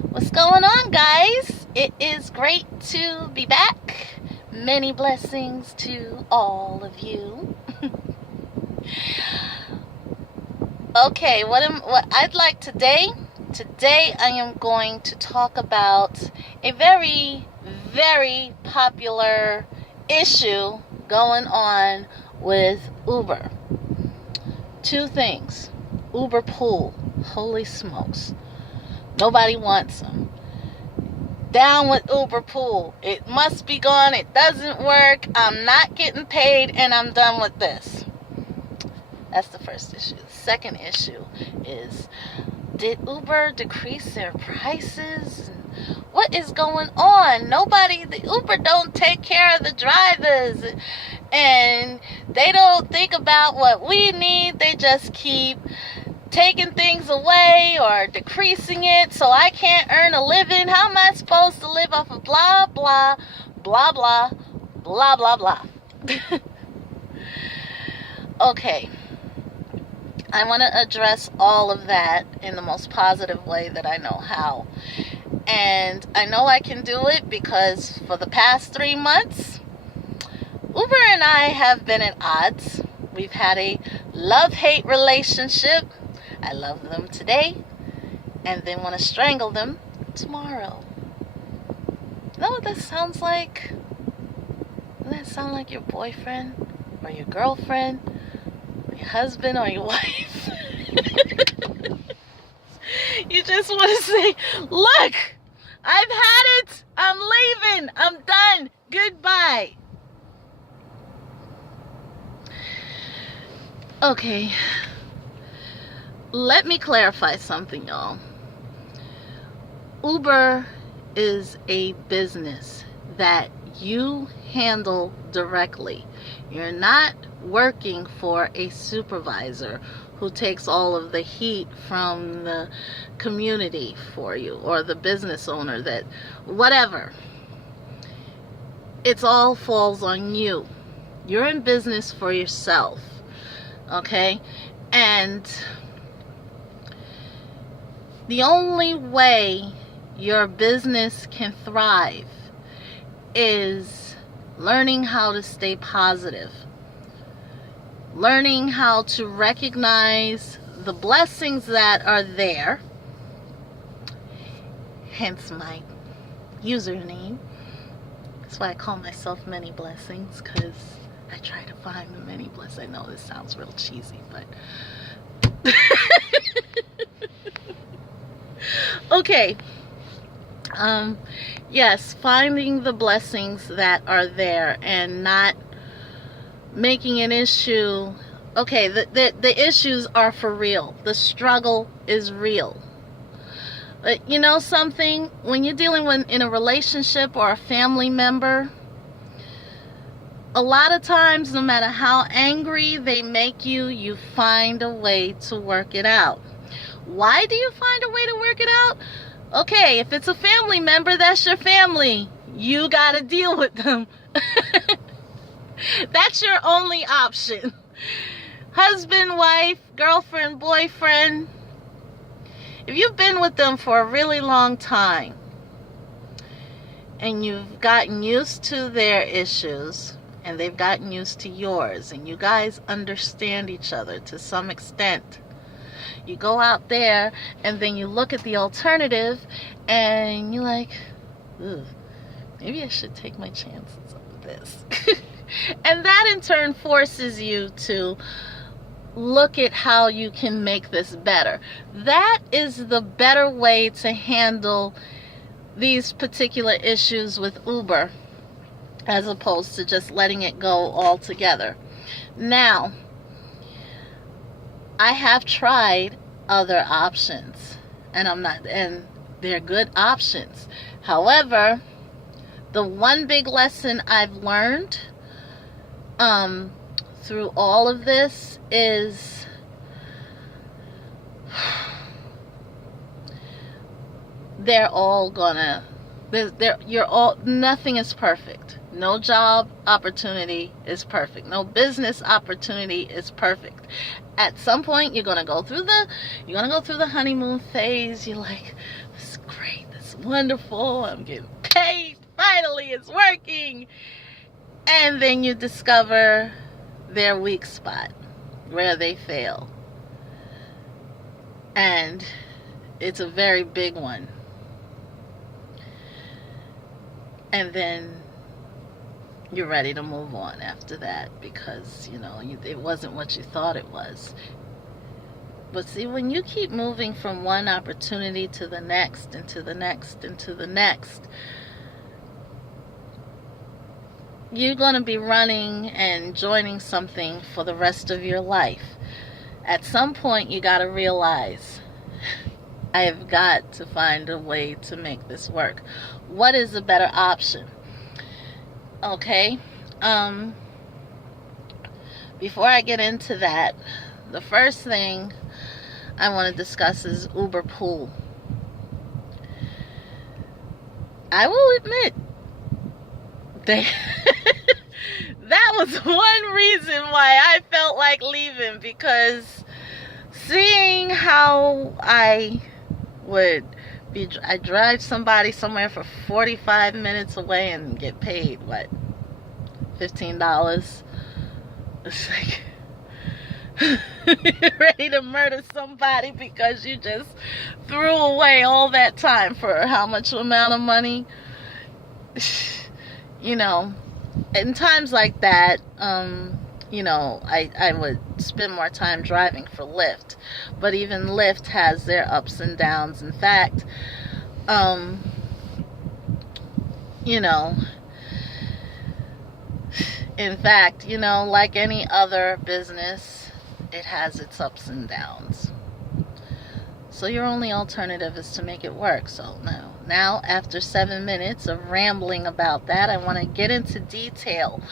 What's going on, guys? It is great to be back. Many blessings to all of you. Okay, what I'd like today? Today I am going to talk about a very, very popular issue going on with Uber. Two things. Uberpool. Holy smokes. Nobody wants them. Down with Uberpool. It must be gone. It doesn't work. I'm not getting paid and I'm done with this. That's the first issue. The second issue is, did Uber decrease their prices? What is going on? The Uber don't take care of the drivers. And they don't think about what we need. They just keep taking things away or decreasing it, so I can't earn a living. How am I supposed to live off of blah, blah, blah, blah, blah, blah, blah? Okay. I want to address all of that in the most positive way that I know how. And I know I can do it because for the past 3 months, Uber and I have been at odds. We've had a love-hate relationship. I love them today and then want to strangle them tomorrow. You know what that sounds like? Doesn't that sound like your boyfriend or your girlfriend or your husband or your wife? You just want to say, look, I've had it. I'm leaving. I'm done. Goodbye. Okay. Let me clarify something, y'all. Uber is a business that you handle directly. You're not working for a supervisor who takes all of the heat from the community for you, or the business owner, that whatever. It all falls on you. You're in business for yourself. Okay? And the only way your business can thrive is learning how to stay positive. Learning how to recognize the blessings that are there. Hence my username. That's why I call myself Many Blessings, because I try to find the many blessings. I know this sounds real cheesy, but okay. Yes, finding the blessings that are there and not making an issue. Okay, the issues are for real. The struggle is real. But you know something? When you're dealing with in a relationship or a family member, a lot of times, no matter how angry they make you, you find a way to work it out. Why do you find a way to work it out? Okay, if it's a family member, that's your family. You gotta deal with them. That's your only option. Husband, wife, girlfriend, boyfriend. If you've been with them for a really long time and you've gotten used to their issues and they've gotten used to yours and you guys understand each other to some extent, you go out there and then you look at the alternative and you're like, ooh, maybe I should take my chances on this. And that in turn forces you to look at how you can make this better. That is the better way to handle these particular issues with Uber, as opposed to just letting it go altogether. Now, I have tried other options, and they're good options. However, the one big lesson I've learned through all of this is nothing is perfect. No job opportunity is perfect. No business opportunity is perfect. At some point, you're gonna go through the honeymoon phase. You're like, this is great, this is wonderful, I'm getting paid, finally it's working. And then you discover their weak spot, where they fail. And it's a very big one. And then you're ready to move on after that because, it wasn't what you thought it was. But see, when you keep moving from one opportunity to the next, and to the next, and to the next, you're going to be running and joining something for the rest of your life. At some point, you got to realize, I have got to find a way to make this work. What is a better option? Okay. Before I get into that, the first thing I want to discuss is Uberpool. I will admit, that was one reason why I felt like leaving, because seeing how I drive somebody somewhere for 45 minutes away and get paid, what, $15? It's like, you're ready to murder somebody because you just threw away all that time for how much amount of money? In times like that, I would spend more time driving for Lyft. But even Lyft has their ups and downs. In fact, like any other business, it has its ups and downs. So your only alternative is to make it work. So now after 7 minutes of rambling about that, I want to get into detail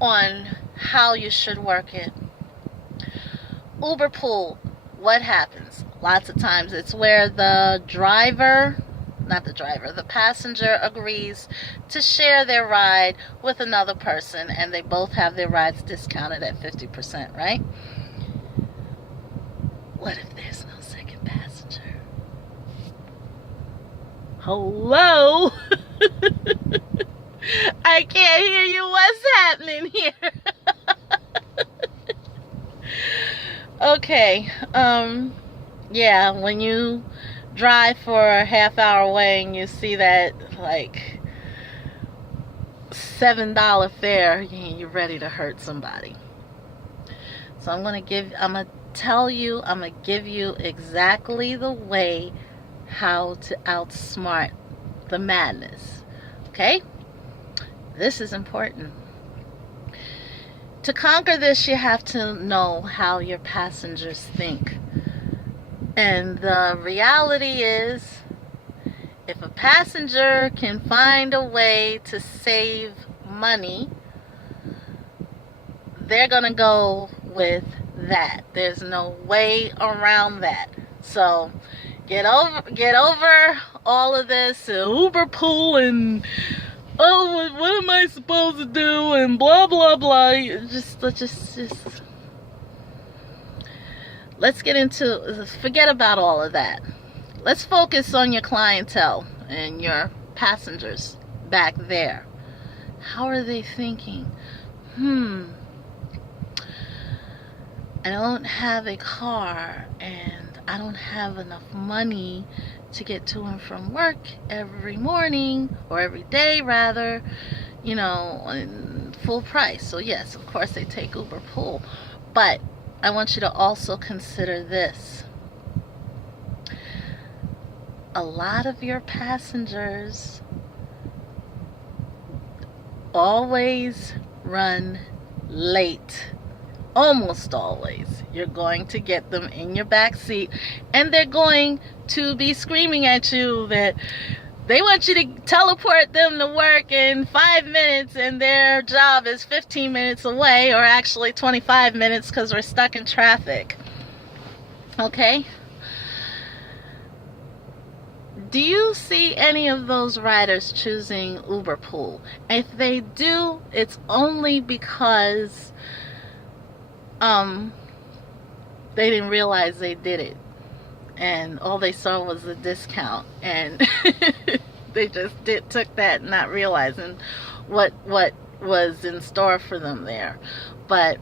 on how you should work it. Uberpool, what happens? Lots of times it's where the passenger agrees to share their ride with another person, and they both have their rides discounted at 50%, right? What if there's no second passenger? Hello? I can't hear you. What's happening here? Okay. When you drive for a half hour away and you see that like $7 fare, you're ready to hurt somebody. So I'm gonna give you exactly the way how to outsmart the madness. Okay? This is important. To conquer this, you have to know how your passengers think. And the reality is, if a passenger can find a way to save money, they're going to go with that. There's no way around that. So get over all of this Uberpool and what am I supposed to do and blah blah blah. Let's get into, forget about all of that. Let's focus on your clientele and your passengers back there. How are they thinking? I don't have a car and I don't have enough money to get to and from work every morning, or every day rather, full price. So yes, of course they take Uberpool. But I want you to also consider this. A lot of your passengers always run late. Almost always. You're going to get them in your back seat, and they're going to be screaming at you that they want you to teleport them to work in 5 minutes, and their job is 15 minutes away, or actually 25 minutes because we're stuck in traffic. Okay? Do you see any of those riders choosing Uberpool? If they do, it's only because they didn't realize they did it. and all they saw was the discount, and they just took that, not realizing what was in store for them there. But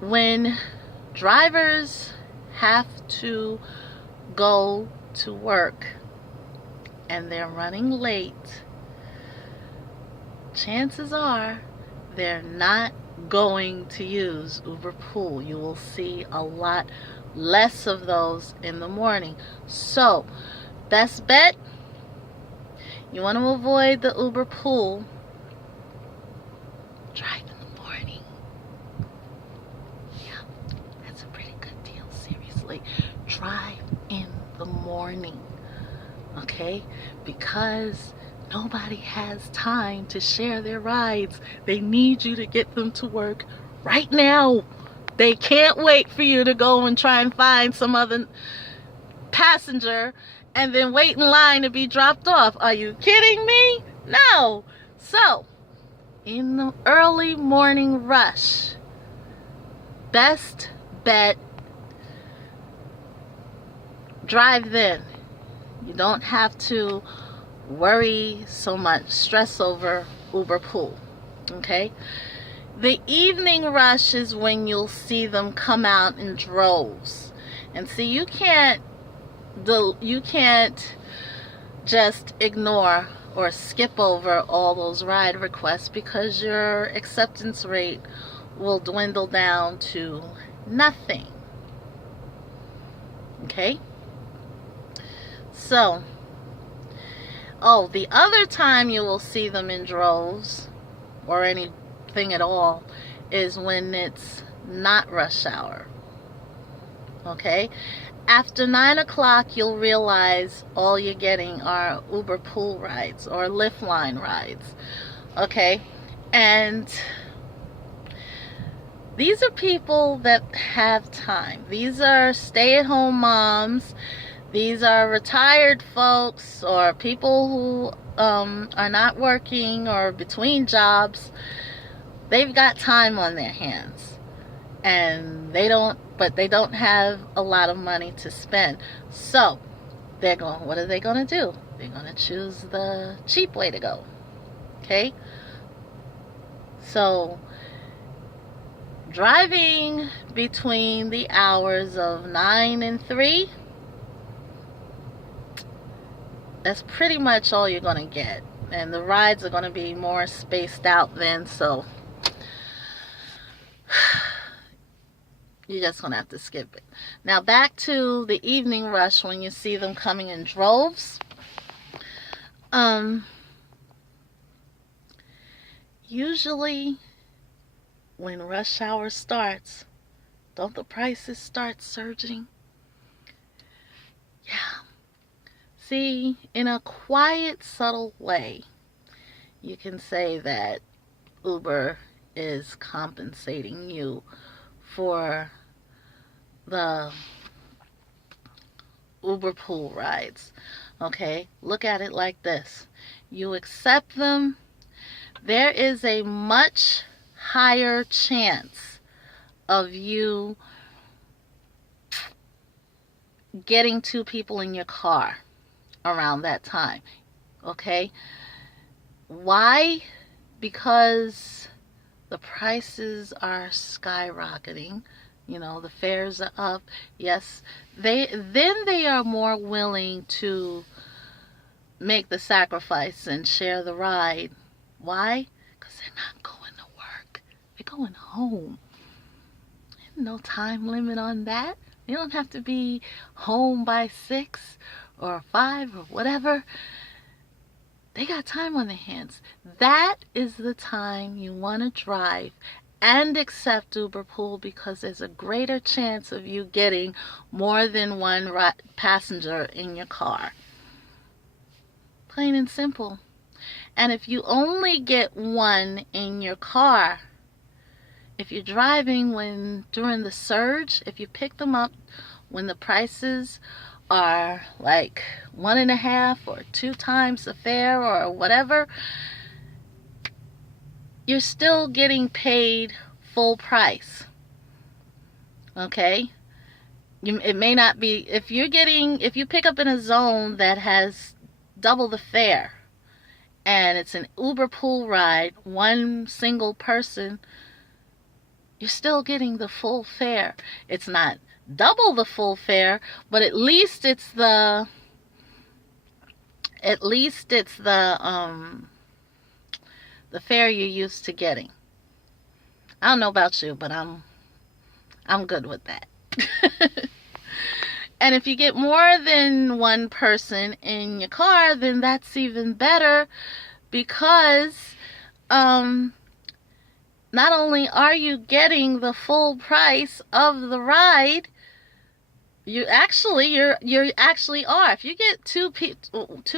when drivers have to go to work and they're running late, chances are they're not going to use Uberpool. You will see a lot less of those in the morning. So, best bet, you want to avoid the Uberpool, drive in the morning. Yeah, that's a pretty good deal, seriously. Drive in the morning, okay? Because nobody has time to share their rides. They need you to get them to work right now. They can't wait for you to go and try and find some other passenger and then wait in line to be dropped off. Are you kidding me? No. So, in the early morning rush, best bet, drive then. You don't have to worry so much, stress over Uberpool, okay? The evening rush is when you'll see them come out in droves. And see, you can't just ignore or skip over all those ride requests, because your acceptance rate will dwindle down to nothing. Okay? So, the other time you will see them in droves, or anything at all, is when it's not rush hour. Okay? After 9 o'clock, you'll realize all you're getting are Uberpool rides or Lyft line rides. Okay? And these are people that have time. These are stay-at-home moms. These are retired folks or people who are not working or between jobs. They've got time on their hands, and they don't have a lot of money to spend. So what are they going to do? They're going to choose the cheap way to go. Okay? So driving between the hours of 9 and 3, that's pretty much all you're going to get. And the rides are going to be more spaced out then, so you're just going to have to skip it. Now back to the evening rush when you see them coming in droves. Usually when rush hour starts, don't the prices start surging? Yeah. See, in a quiet, subtle way, you can say that Uber is compensating you for the Uberpool rides. Okay? Look at it like this. You accept them, there is a much higher chance of you getting 2 people in your car around that time. Okay? Why? Because the prices are skyrocketing. You know, the fares are up. Yes, they are more willing to make the sacrifice and share the ride. Why? Because they're not going to work. They're going home. There's no time limit on that. You don't have to be home by 6 or 5 or whatever. They got time on their hands. That is the time you want to drive and accept Uberpool, because there's a greater chance of you getting more than one passenger in your car. Plain and simple. And if you only get one in your car, if you're driving during the surge, if you pick them up when the prices are like 1.5 or 2 times the fare or whatever, you're still getting paid full price. Okay? It may not be, if you pick up in a zone that has double the fare and it's an Uberpool ride, one single person, you're still getting the full fare. It's not double the full fare, but at least it's the fare you're used to getting. I don't know about you, but I'm good with that. And if you get more than one person in your car, then that's even better, because not only are you getting the full price of the ride, you actually are. If you get two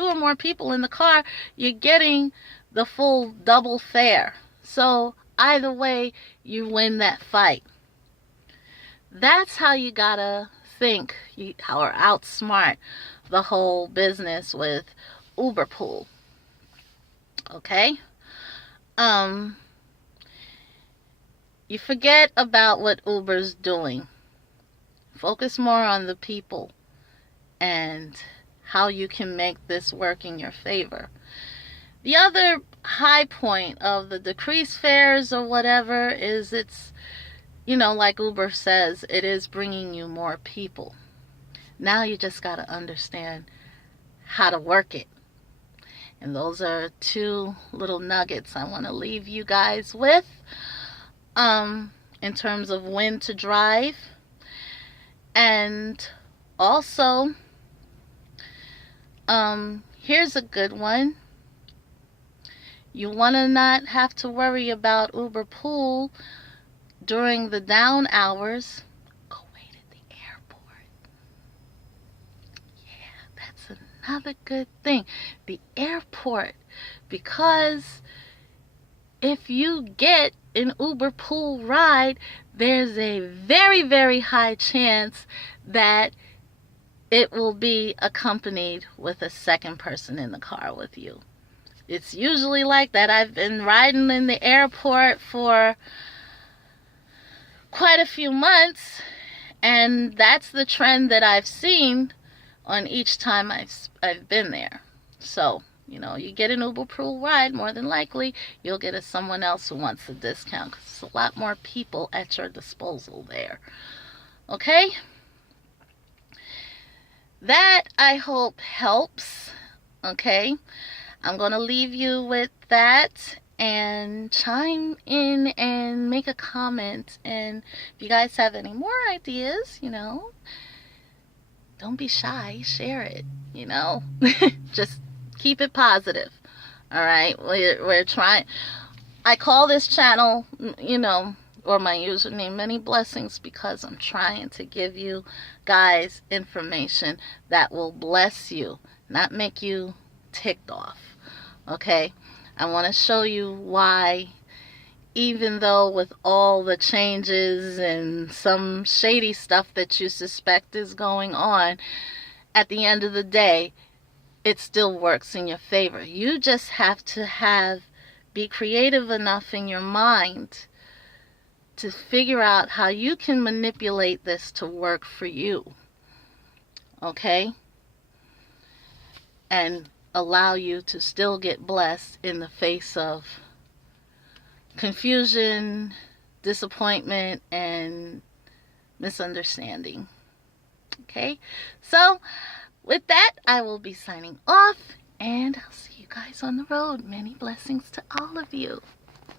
or more people in the car, you're getting the full double fare. So either way, you win that fight. That's how you gotta think, or outsmart the whole business with Uberpool. Okay? You forget about what Uber's doing. Focus more on the people and how you can make this work in your favor. The other high point of the decreased fares or whatever is it's, like Uber says, it is bringing you more people. Now you just got to understand how to work it. And those are two little nuggets I want to leave you guys with in terms of when to drive. And also, here's a good one. You want to not have to worry about Uberpool during the down hours. Go wait at the airport. Yeah, that's another good thing. The airport. Because if you get an Uberpool ride, there's a very, very high chance that it will be accompanied with a second person in the car with you. It's usually like that. I've been riding in the airport for quite a few months, and that's the trend that I've seen on each time I've been there. So, you get an Uberpool ride, more than likely you'll get someone else who wants a discount, because there's a lot more people at your disposal there. Okay? That, I hope, helps. Okay? I'm going to leave you with that, and chime in and make a comment. And if you guys have any more ideas, don't be shy. Share it, Just keep it positive. All right? We're trying. I call this channel, or my username, Many Blessings, because I'm trying to give you guys information that will bless you, not make you ticked off. Okay? I want to show you why, even though with all the changes and some shady stuff that you suspect is going on, at the end of the day, it still works in your favor. You just have to be creative enough in your mind to figure out how you can manipulate this to work for you. Okay? And allow you to still get blessed in the face of confusion, disappointment, and misunderstanding. Okay? So, with that, I will be signing off, and I'll see you guys on the road. Many blessings to all of you.